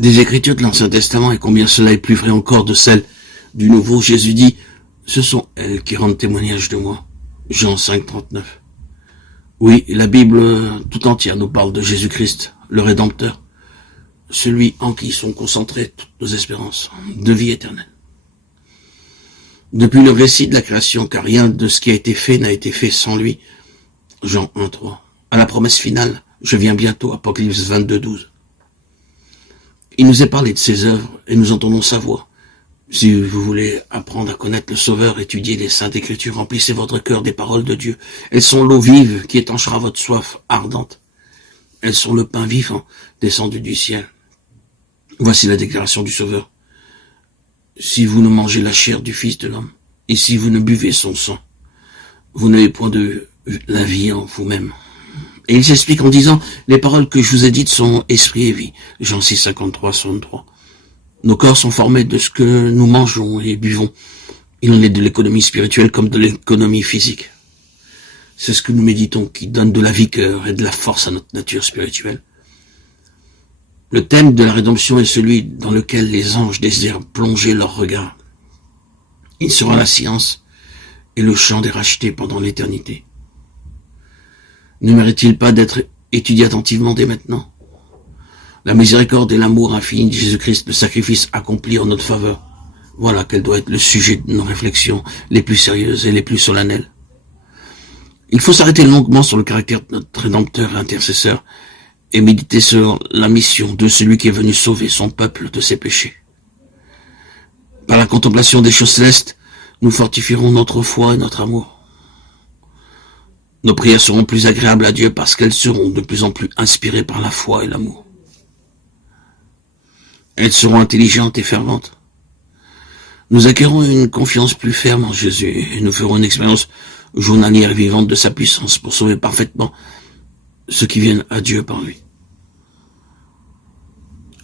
des Écritures de l'Ancien Testament, et combien cela est plus vrai encore de celles du Nouveau. Jésus dit, ce sont elles qui rendent témoignage de moi. Jean 5, 39. Oui, la Bible tout entière nous parle de Jésus-Christ, le Rédempteur, celui en qui sont concentrées toutes nos espérances de vie éternelle. Depuis le récit de la création, car rien de ce qui a été fait n'a été fait sans lui. Jean 1, 3. À la promesse finale, je viens bientôt, Apocalypse 22, 12. Il nous est parlé de ses œuvres et nous entendons sa voix. Si vous voulez apprendre à connaître le Sauveur, étudiez les Saintes Écritures, remplissez votre cœur des paroles de Dieu. Elles sont l'eau vive qui étanchera votre soif ardente. Elles sont le pain vivant descendu du ciel. Voici la déclaration du Sauveur. Si vous ne mangez la chair du Fils de l'homme, et si vous ne buvez son sang, vous n'avez point de la vie en vous-même. Et il s'explique en disant, les paroles que je vous ai dites sont esprit et vie. Jean 6, 53, 63. Nos corps sont formés de ce que nous mangeons et buvons. Il en est de l'économie spirituelle comme de l'économie physique. C'est ce que nous méditons qui donne de la vigueur et de la force à notre nature spirituelle. Le thème de la rédemption est celui dans lequel les anges désirent plonger leur regard. Il sera la science et le chant des rachetés pendant l'éternité. Ne mérite-t-il pas d'être étudié attentivement dès maintenant? La miséricorde et l'amour infini de Jésus-Christ, le sacrifice accompli en notre faveur. Voilà quel doit être le sujet de nos réflexions les plus sérieuses et les plus solennelles. Il faut s'arrêter longuement sur le caractère de notre Rédempteur et intercesseur et méditer sur la mission de celui qui est venu sauver son peuple de ses péchés. Par la contemplation des choses célestes, nous fortifierons notre foi et notre amour. Nos prières seront plus agréables à Dieu parce qu'elles seront de plus en plus inspirées par la foi et l'amour. Elles seront intelligentes et ferventes. Nous acquérons une confiance plus ferme en Jésus et nous ferons une expérience journalière et vivante de sa puissance pour sauver parfaitement ceux qui viennent à Dieu par lui.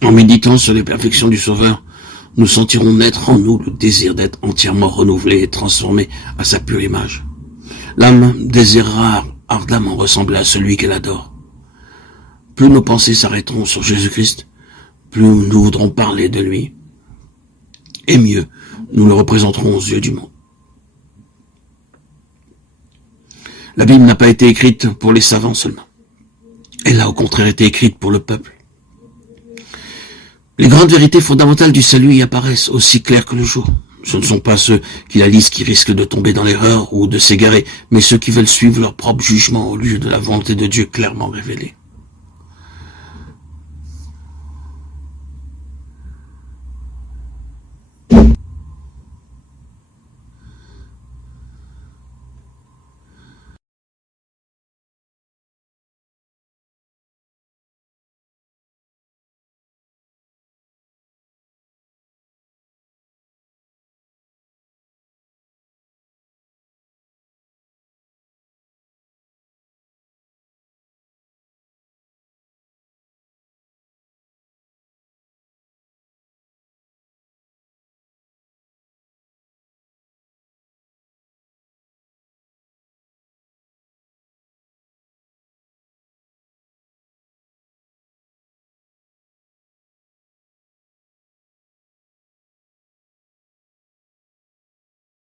En méditant sur les perfections du Sauveur, nous sentirons naître en nous le désir d'être entièrement renouvelé et transformé à sa pure image. L'âme désirera ardemment ressembler à celui qu'elle adore. Plus nos pensées s'arrêteront sur Jésus-Christ, plus nous voudrons parler de lui, et mieux nous le représenterons aux yeux du monde. La Bible n'a pas été écrite pour les savants seulement. Elle a au contraire été écrite pour le peuple. Les grandes vérités fondamentales du salut y apparaissent aussi claires que le jour. Ce ne sont pas ceux qui la lisent qui risquent de tomber dans l'erreur ou de s'égarer, mais ceux qui veulent suivre leur propre jugement au lieu de la volonté de Dieu clairement révélée.